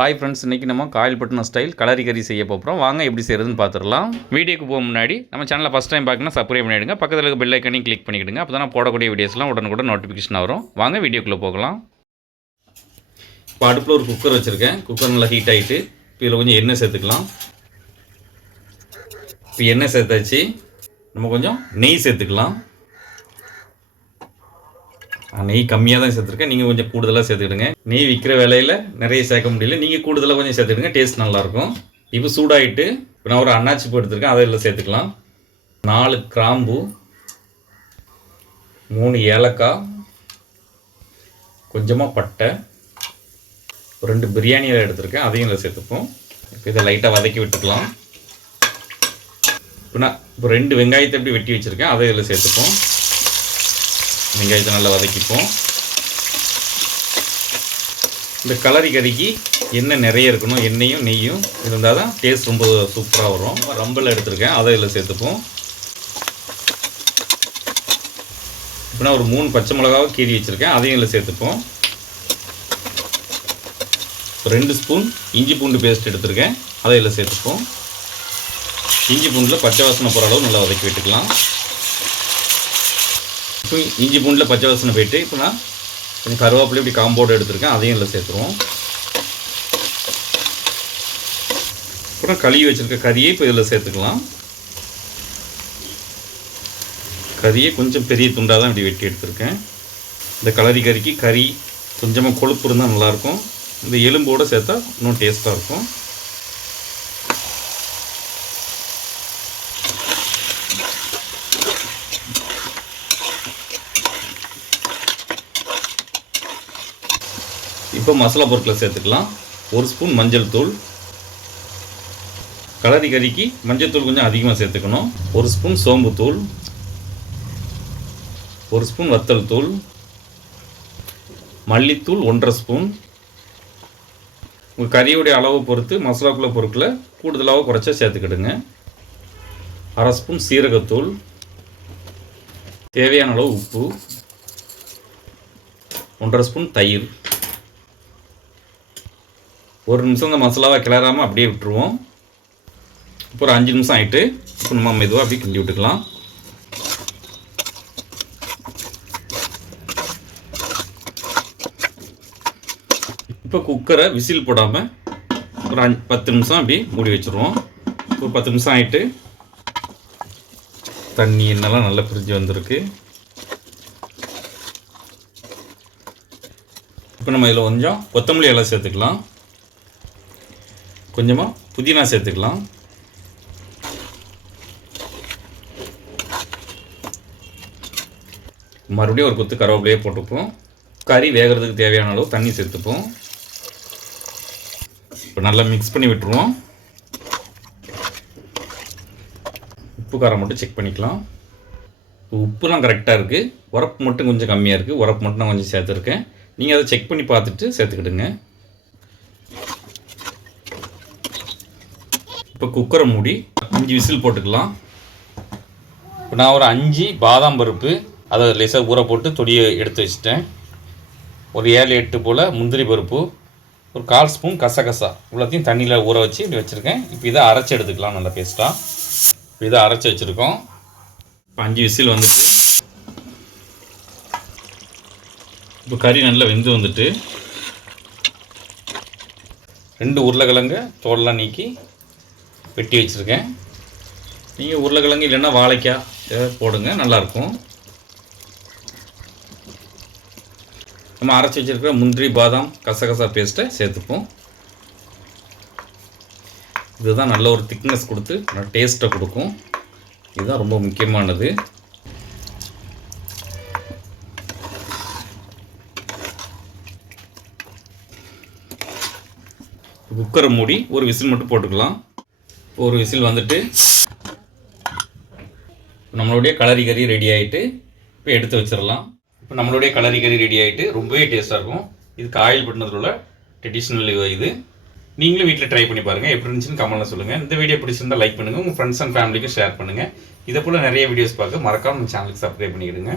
Hi friends இன்றைக்கி நம்ம Kayalpattinam style கலரி கறி செய்ய போகிறோம் வாங்க எப்படி செய்கிறதுன்னு பார்த்துடலாம் வீடியோக்கு போக முன்னாடி நம்ம சேனலை ஃபஸ்ட் டைம் பார்க்கணும் சப்ஸ்கிரைப் பண்ணிவிடுங்க பக்கத்தில் இருக்க பெல் ஐக்கனையும் கிளிக் பண்ணிவிடுங்க அப்போ தான் போடக்கூடிய வீடியோஸ்லாம் உடனுக்குடன் நோட்டிஃபிகேஷன் வரும். வாங்க வீடியோக்குள்ளே போகலாம். இப்போ அடுப்பில் ஒரு குக்கர் வச்சுருக்கேன். குக்கர் நல்லா ஹீட் ஆகிட்டு இப்போ இதில் கொஞ்சம் எண்ணெய் சேர்த்துக்கலாம். இப்போ எண்ணெய் சேர்த்தாச்சு. நம்ம கொஞ்சம் நெய் சேர்த்துக்கலாம். நெய் கம்மியாக தான் சேர்த்துருக்கேன். நீங்கள் கொஞ்சம் கூடுதலாக சேர்த்துக்கிடுங்க. நெய் விற்கிற விலையில் நிறைய சேர்க்க முடியல. நீங்கள் கூடுதலாக கொஞ்சம் சேர்த்துக்கிடுங்க. டேஸ்ட் நல்லாயிருக்கும். இப்போ சூடாகிட்டு இப்போ நான் ஒரு அன்னாச்சி பூ எடுத்துருக்கேன். அதை இதில் சேர்த்துக்கலாம். நாலு கிராம்பு மூணு ஏலக்காய் கொஞ்சமாக பட்டை ரெண்டு பிரியாணி இலை எடுத்திருக்கேன். அதையும் இதில் சேர்த்துப்போம். இப்போ இதை லைட்டாக வதக்கி விட்டுக்கலாம். இப்போ நான் இப்போ ரெண்டு வெங்காயத்தை எப்படி வெட்டி வச்சுருக்கேன் அதை இதில் சேர்த்துப்போம். வெங்காயத்தை நல்லா வதக்கிப்போம். இந்த கலரி கறிக்கு எண்ணெய் நிறைய இருக்கணும் எண்ணெயும் நெய்யும் இருந்தால் தான் டேஸ்ட் ரொம்ப சூப்பராக வரும். ரம்பல் எடுத்திருக்கேன் அதை இதில் சேர்த்துப்போம். இப்போனா ஒரு மூணு பச்சை மிளகாவை கீறி வச்சுருக்கேன் அதையும் இதில் சேர்த்துப்போம். ரெண்டு ஸ்பூன் இஞ்சி பூண்டு பேஸ்ட் எடுத்திருக்கேன் அதை இதில் சேர்த்துப்போம். இஞ்சி பூண்டில் பச்சை வாசனை போகிற அளவு நல்லா வதக்கி விட்டுக்கலாம். ஸோ இஞ்சி பூண்டில் பச்சை வாசனை போயிட்டு இப்போ நான் கொஞ்சம் கருவேப்பிலை இப்படி காம்போடு எடுத்துருக்கேன் அதையும் இதில் சேர்த்துருவோம். அப்புறம் கழுவி வச்சுருக்க கறியை இப்போ இதில் சேர்த்துக்கலாம். கறியை கொஞ்சம் பெரிய துண்டாக தான் இப்படி வெட்டி எடுத்திருக்கேன். இந்த கலரி கறிக்கு கறி கொஞ்சமாக கொழுப்பு இருந்தால் நல்லாயிருக்கும் இந்த எலும்போடு சேர்த்தா இன்னும் டேஸ்ட்டாக இருக்கும். இப்போ மசாலா பொருட்களை சேர்த்துக்கலாம். ஒரு ஸ்பூன் மஞ்சள் தூள். கலரி கறிக்கு மஞ்சள் தூள் கொஞ்சம் அதிகமாக சேர்த்துக்கணும். ஒரு ஸ்பூன் சோம்பு தூள். ஒரு ஸ்பூன் வத்தல் தூள். மல்லித்தூள் ஒன்றரை ஸ்பூன். உங்கள் கறியுடைய அளவை பொறுத்து மசாலாக்குள்ள பொருட்களை கூடுதலாக குறைச்சா சேர்த்துக்கிடுங்க. அரை ஸ்பூன் சீரகத்தூள். தேவையான அளவு உப்பு. ஒன்றரை ஸ்பூன் தயிர். ஒரு நிமிஷம் இந்த மசாலாவை கிளறாமல் அப்படியே விட்டுருவோம். இப்போ ஒரு அஞ்சு நிமிஷம் ஆகிட்டு இப்போ நம்ம மெதுவாக அப்படியே கிண்டி விட்டுக்கலாம். இப்போ குக்கரை விசில் போடாமல் ஒரு அஞ்சு பத்து நிமிஷம் அப்படி மூடி வச்சுருவோம். ஒரு பத்து நிமிஷம் ஆகிட்டு தண்ணி என்னெல்லாம் நல்லா பிரிஞ்சு வந்திருக்கு. இப்போ நம்ம இதில் கொஞ்சம் கொத்தமல்லி எல்லாம் சேர்த்துக்கலாம். கொஞ்சமாக புதினா சேர்த்துக்கலாம். மறுபடியும் ஒரு கொத்து கருவேப்பிலையே போட்டுப்போம். கறி வேகிறதுக்கு தேவையான அளவு தண்ணி சேர்த்துப்போம். இப்போ நல்லா மிக்ஸ் பண்ணி விட்டுருவோம். உப்பு காரம் மட்டும் செக் பண்ணிக்கலாம். உப்புலாம் கரெக்டாக இருக்குது உரப்பு மட்டும் கொஞ்சம் கம்மியாக இருக்குது உரப்பு மட்டும் நான் கொஞ்சம் சேர்த்துருக்கேன். நீங்கள் அதை செக் பண்ணி பார்த்துட்டு சேர்த்துக்கிடுங்க. இப்போ குக்கரை மூடி அஞ்சு விசில் போட்டுக்கலாம். இப்போ நான் ஒரு அஞ்சு பாதாம் பருப்பு அதை லேசாக ஊற போட்டு தொடியை எடுத்து வச்சுட்டேன். ஒரு ஏழு எட்டு போல் முந்திரி பருப்பு ஒரு கால் ஸ்பூன் கசகசா இவ்வளோத்தையும் தண்ணியில் ஊற வச்சு இப்படி வச்சுருக்கேன். இப்போ இதை அரைச்சி எடுத்துக்கலாம் நல்லா பேஸ்ட்டாக இப்போ இதை அரைச்சி வச்சுருக்கோம். இப்போ அஞ்சு விசில் வந்துட்டு இப்போ கறி நல்லா வெந்து வந்துட்டு ரெண்டு உருளைக்கிழங்கு தோலெலாம் நீக்கி வெட்டி வச்சுருக்கேன். நீங்கள் உருளைக்கிழங்கு இல்லைன்னா வாழைக்காய் ஏதாவது போடுங்க நல்லாயிருக்கும். நம்ம அரைச்சி வச்சுருக்கிற முந்திரி பாதாம் கசகசா பேஸ்ட்டை சேர்த்துப்போம். இதுதான் நல்ல ஒரு திக்னஸ் கொடுத்து நல்ல டேஸ்ட்டை கொடுக்கும். இதுதான் ரொம்ப முக்கியமானது. குக்கரை மூடி ஒரு விசில் மட்டும் போட்டுக்கலாம். ஒரு விசில் வந்துட்டு நம்மளுடைய கலரி கறி ரெடி ஆகிட்டு இப்போ எடுத்து வச்சிடலாம். இப்போ நம்மளுடைய கலரி கறி ரெடி ஆகிட்டு ரொம்பவே டேஸ்ட்டாக இருக்கும். இது காயில் பட்டினத்தில் உள்ள ட்ரெடிஷ்னல் இது. நீங்களும் வீட்டில் ட்ரை பண்ணி பாருங்கள் எப்படி இருந்துச்சுன்னு கமெண்ட்டில் சொல்லுங்கள் இந்த வீடியோ பிடிச்சிருந்தால் லைக் பண்ணுங்கள் உங்கள் ஃப்ரெண்ட்ஸ் அண்ட் ஃபேமிலிக்கும் ஷேர் பண்ணுங்கள் இதை போல் நிறைய வீடியோஸ் பார்க்க மறக்காம நம்ம சேனலுக்கு சப்ஸ்கிரைப் பண்ணிவிடுங்க